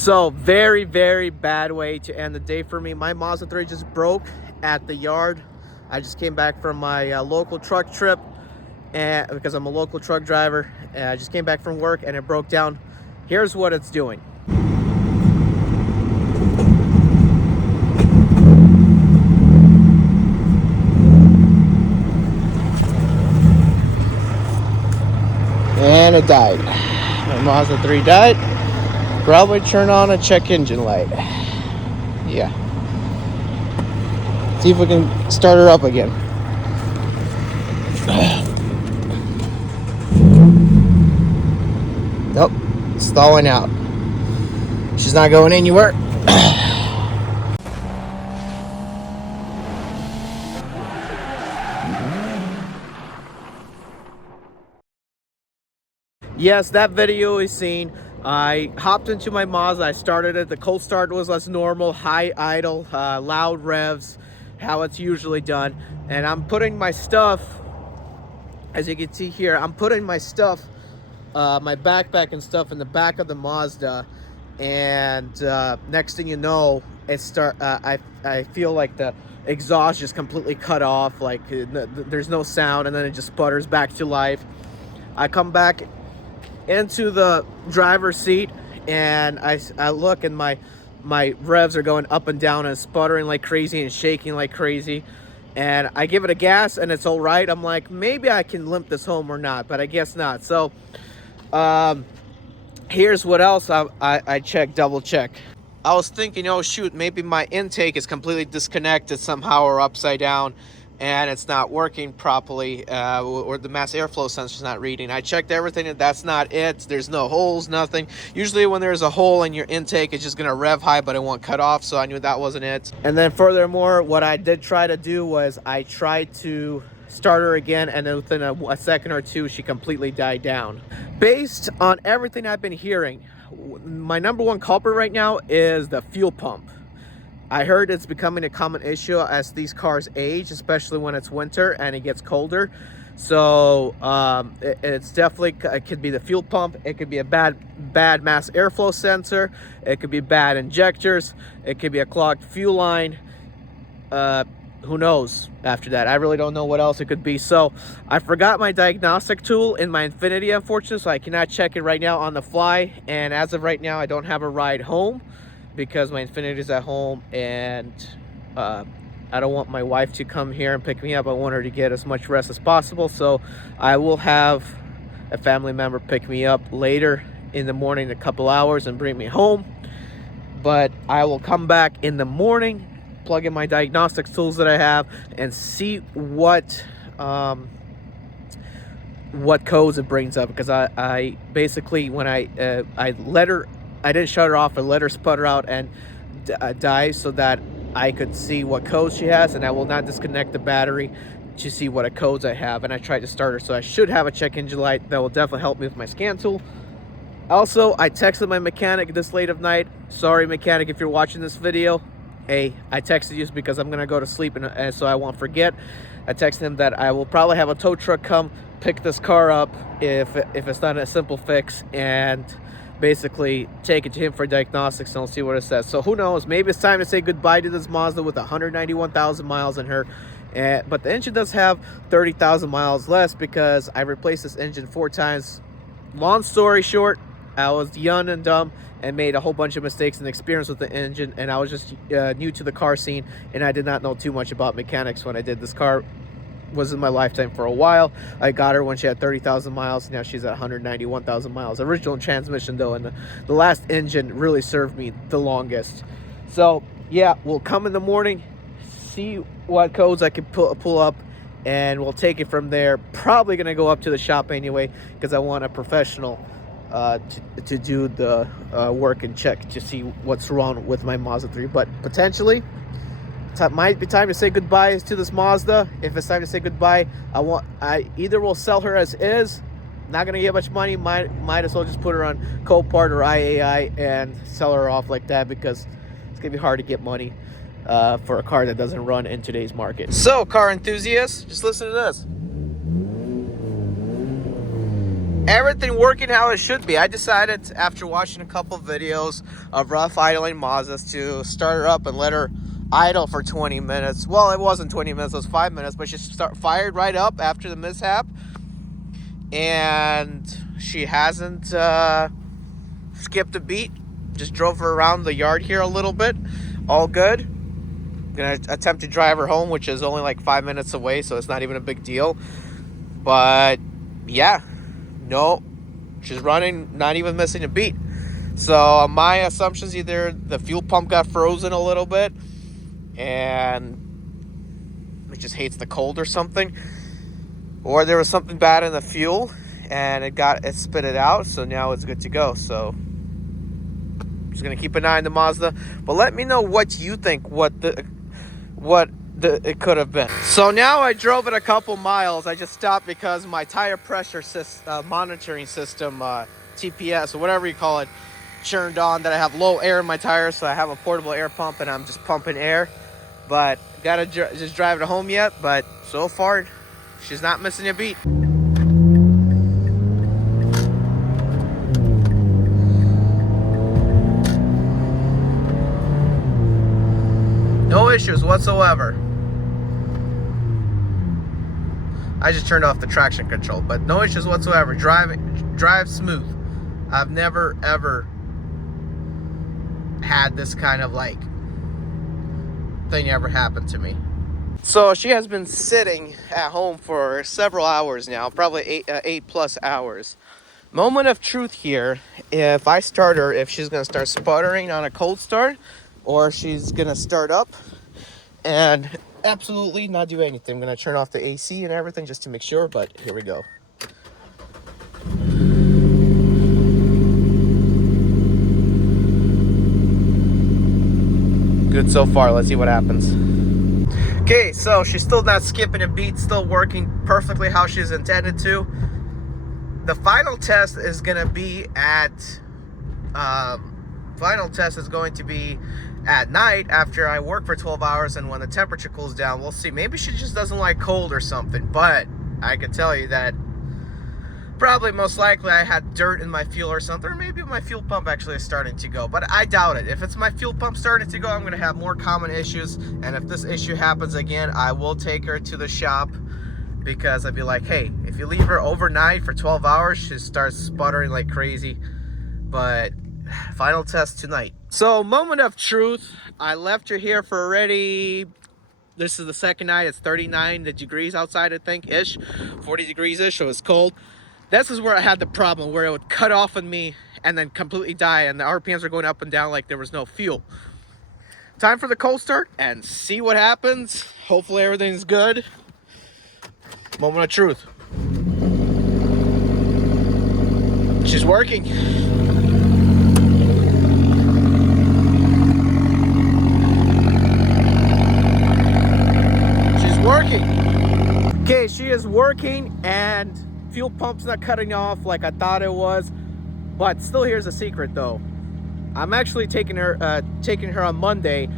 So very, very bad way to end the day for me. My Mazda 3 just broke at the yard. I just came back from my local truck trip, and because I'm a local truck driver, and I just came back from work and it broke down. Here's what it's doing. And it died. My Mazda 3 died. Probably turn on a check engine light. Yeah. See if we can start her up again. Nope. Stalling out. She's not going anywhere. Yes, that video is seen. I hopped into my Mazda. I started it. The cold start was as normal, high idle, loud revs, how it's usually done. And I'm putting my stuff, as you can see here, I'm putting my stuff, my backpack and stuff in the back of the Mazda. And next thing you know, I feel like the exhaust just completely cut off. Like there's no sound, and then it just sputters back to life. I come back into the driver's seat and I look, and my revs are going up and down and sputtering like crazy and shaking like crazy, and I give it a gas and it's all right. I'm like, maybe I can limp this home or not, but I guess not. So here's what else I checked, double check. I was thinking, oh shoot, maybe my intake is completely disconnected somehow or upside down and it's not working properly, or the mass airflow sensor is not reading. I checked everything and that's not it. There's no holes, nothing. Usually when there's a hole in your intake, it's just gonna rev high, but it won't cut off, so I knew that wasn't it. And then furthermore, what I did try to do was I tried to start her again, and then within a second or two, she completely died down. Based on everything I've been hearing, my number one culprit right now is the fuel pump. I heard it's becoming a common issue as these cars age, especially when it's winter and it gets colder. So it's definitely, it could be the fuel pump. It could be a bad mass airflow sensor. It could be bad injectors. It could be a clogged fuel line. Who knows after that? I really don't know what else it could be. So I forgot my diagnostic tool in my Infiniti, unfortunately, so I cannot check it right now on the fly. And as of right now, I don't have a ride home because my Infiniti is at home, and I don't want my wife to come here and pick me up. I want her to get as much rest as possible. So I will have a family member pick me up later in the morning, in a couple hours, and bring me home. But I will come back in the morning, plug in my diagnostics tools that I have, and see what codes it brings up. Because I basically, when I didn't shut her off, I let her sputter out and die so that I could see what codes she has, and I will not disconnect the battery to see what codes I have. And I tried to start her, so I should have a check engine light that will definitely help me with my scan tool. Also, I texted my mechanic this late of night. Sorry, mechanic, if you're watching this video. Hey, I texted you because I'm gonna go to sleep, and so I won't forget. I texted him that I will probably have a tow truck come pick this car up if it's not a simple fix, and basically take it to him for diagnostics, and I'll see what it says. So who knows, maybe it's time to say goodbye to this Mazda with 191,000 miles in her. But the engine does have 30,000 miles less because I replaced this engine 4 times. Long story short, I was young and dumb and made a whole bunch of mistakes and experience with the engine, and I was just new to the car scene, and I did not know too much about mechanics when I did. This car was in my lifetime for a while. I got her when she had 30,000 miles. Now she's at 191,000 miles. Original transmission though, and the last engine really served me the longest. So yeah, we'll come in the morning, see what codes I can pull up, and we'll take it from there. Probably gonna go up to the shop anyway because I want a professional to do the work and check to see what's wrong with my Mazda 3. But potentially might be time to say goodbye to this Mazda. If it's time to say goodbye, I either will sell her as is, not gonna get much money, might as well just put her on Copart or IAI and sell her off like that, because it's gonna be hard to get money for a car that doesn't run in today's market. So car enthusiasts, just listen to this. Everything working how it should be. I decided after watching a couple videos of rough idling Mazdas to start her up and let her idle for 20 minutes. Well, it wasn't 20 minutes, it was 5 minutes, but she fired right up after the mishap. And she hasn't skipped a beat. Just drove her around the yard here a little bit. All good. Gonna attempt to drive her home, which is only like 5 minutes away, so it's not even a big deal. But yeah, no, she's running, not even missing a beat. So my assumption's either the fuel pump got frozen a little bit and it just hates the cold or something, or there was something bad in the fuel and it spit it out, so now it's good to go. So just gonna keep an eye on the Mazda, but let me know what you think, what it could have been. So now I drove it a couple miles. I just stopped because my tire pressure monitoring system, TPS or whatever you call it, turned on that I have low air in my tires, so I have a portable air pump and I'm just pumping air. But gotta just drive it home yet, but so far she's not missing a beat. No issues whatsoever. I just turned off the traction control, but no issues whatsoever. Drive smooth. I've never ever had this kind of like thing ever happen to me. So she has been sitting at home for several hours now, probably 8+ hours. Moment of truth here. If I start her, if she's gonna start sputtering on a cold start, or she's gonna start up and absolutely not do anything. I'm gonna turn off the AC and everything just to make sure, but here we go. Good so far. Let's see what happens. Okay, so she's still not skipping a beat, still working perfectly how she's intended to. The final test is gonna be at at night after I work for 12 hours and when the temperature cools down. We'll see. Maybe she just doesn't like cold or something, but I can tell you that probably most likely I had dirt in my fuel or something, or maybe my fuel pump actually is starting to go, but I doubt it. If it's my fuel pump starting to go, I'm going to have more common issues, and if this issue happens again, I will take her to the shop, because I'd be like, hey, if you leave her overnight for 12 hours, she starts sputtering like crazy. But final test tonight. So moment of truth, I left her here for already, this is the second night. It's 39 degrees outside, I think, ish, 40 degrees ish, so it's cold. This is where I had the problem, where it would cut off on me and then completely die, and the RPMs are going up and down like there was no fuel. Time for the cold start and see what happens. Hopefully everything's good. Moment of truth. She's working. She's working. Okay, she is working and fuel pump's not cutting off like I thought it was. But still, here's a secret though. I'm actually taking her on Monday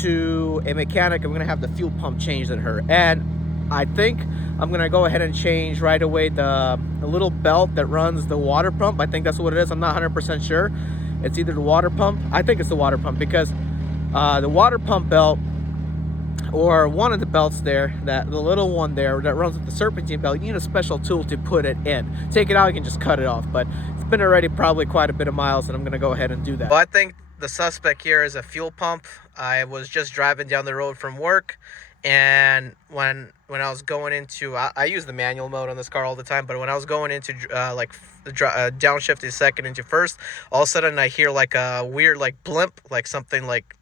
to a mechanic. I'm gonna have the fuel pump changed in her, and I think I'm gonna go ahead and change right away the little belt that runs the water pump. I think that's what it is. I'm not 100% sure. It's either the water pump. I think it's the water pump, because the water pump belt, or one of the belts there, the little one there that runs with the serpentine belt, you need a special tool to put it in. Take it out, you can just cut it off. But it's been already probably quite a bit of miles, and I'm gonna go ahead and do that. Well, I think the suspect here is a fuel pump. I was just driving down the road from work, and when I was going into, I use the manual mode on this car all the time, but when I was going into downshift to second into first, all of a sudden I hear like a weird like blimp, like something like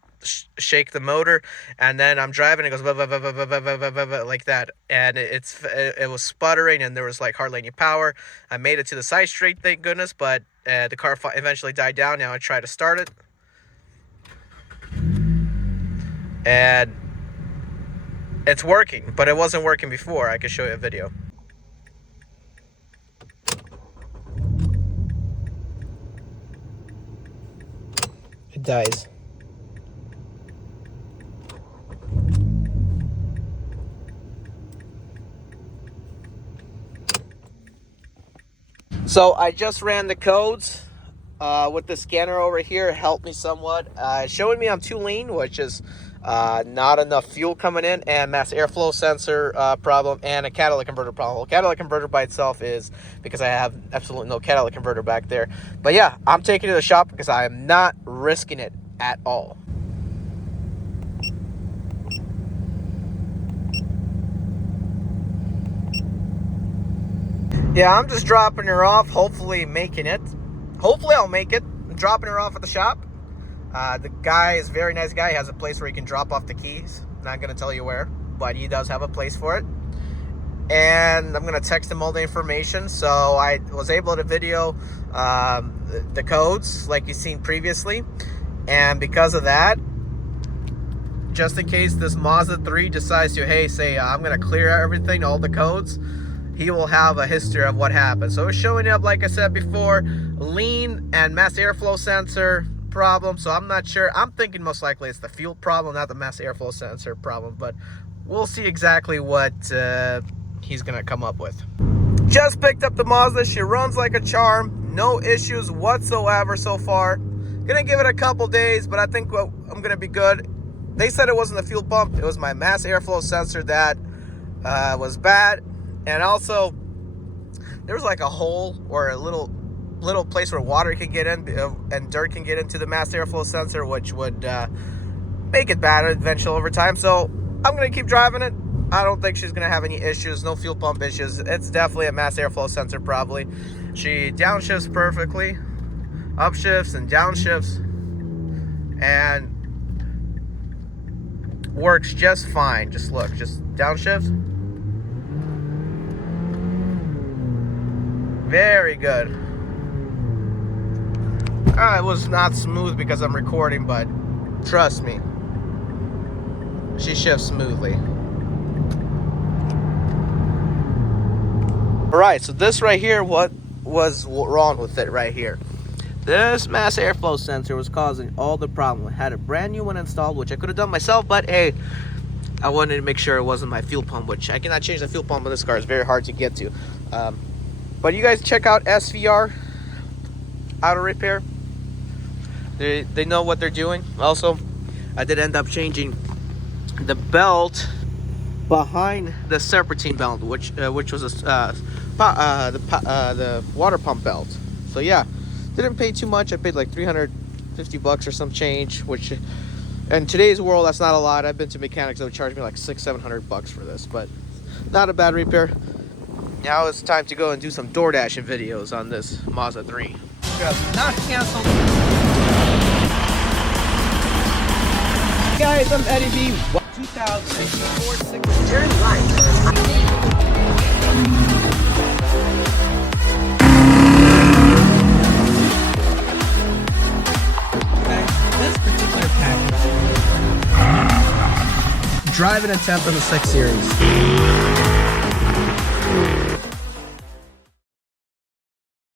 shake the motor, and then I'm driving and it goes like that, and it was sputtering, and there was like hardly any power. I made it to the side street, thank goodness, but the car eventually died down. Now I try to start it, and it's working, but it wasn't working before. I could show you a video. It dies. So I just ran the codes with the scanner over here. It helped me somewhat. Showing me I'm too lean, which is not enough fuel coming in, and mass airflow sensor problem, and a catalytic converter problem. Well, catalytic converter by itself is because I have absolutely no catalytic converter back there. But yeah, I'm taking it to the shop because I am not risking it at all. Yeah, I'm just dropping her off, hopefully making it. Hopefully I'll make it. I'm dropping her off at the shop. The guy is a very nice guy. He has a place where he can drop off the keys. Not going to tell you where, but he does have a place for it. And I'm going to text him all the information. So I was able to video the codes like you've seen previously. And because of that, just in case this Mazda 3 decides to, hey, say, I'm going to clear everything, all the codes, he will have a history of what happened. So it's showing up, like I said before, lean and mass airflow sensor problem. So I'm not sure. I'm thinking most likely it's the fuel problem, not the mass airflow sensor problem. But we'll see exactly what he's going to come up with. Just picked up the Mazda. She runs like a charm. No issues whatsoever so far. Gonna give it a couple days, but I think I'm going to be good. They said it wasn't the fuel pump. It was my mass airflow sensor that was bad. And also, there was like a hole or a little place where water can get in and dirt can get into the mass airflow sensor, which would make it bad eventually over time. So I'm going to keep driving it. I don't think she's going to have any issues, no fuel pump issues. It's definitely a mass airflow sensor probably. She downshifts perfectly, upshifts and downshifts, and works just fine. Just look, just downshifts. Very good. It was not smooth because I'm recording, but trust me, she shifts smoothly. Alright, so this right here, what was wrong with it right here? This mass airflow sensor was causing all the problem. I had a brand new one installed, which I could have done myself, but hey, I wanted to make sure it wasn't my fuel pump, which I cannot change the fuel pump on this car. It's very hard to get to. But you guys check out SVR Auto Repair. They know what they're doing. Also, I did end up changing the belt behind the serpentine belt, which was the water pump belt. So yeah, didn't pay too much. I paid like $350 or some change, which in today's world that's not a lot. I've been to mechanics that would charge me like $600-700 for this, but not a bad repair. Now it's time to go and do some DoorDashing videos on this Mazda 3. Not canceled. Guys, I'm Eddie B. 2004 turn right. This particular package. Driving attempt on the 6 Series.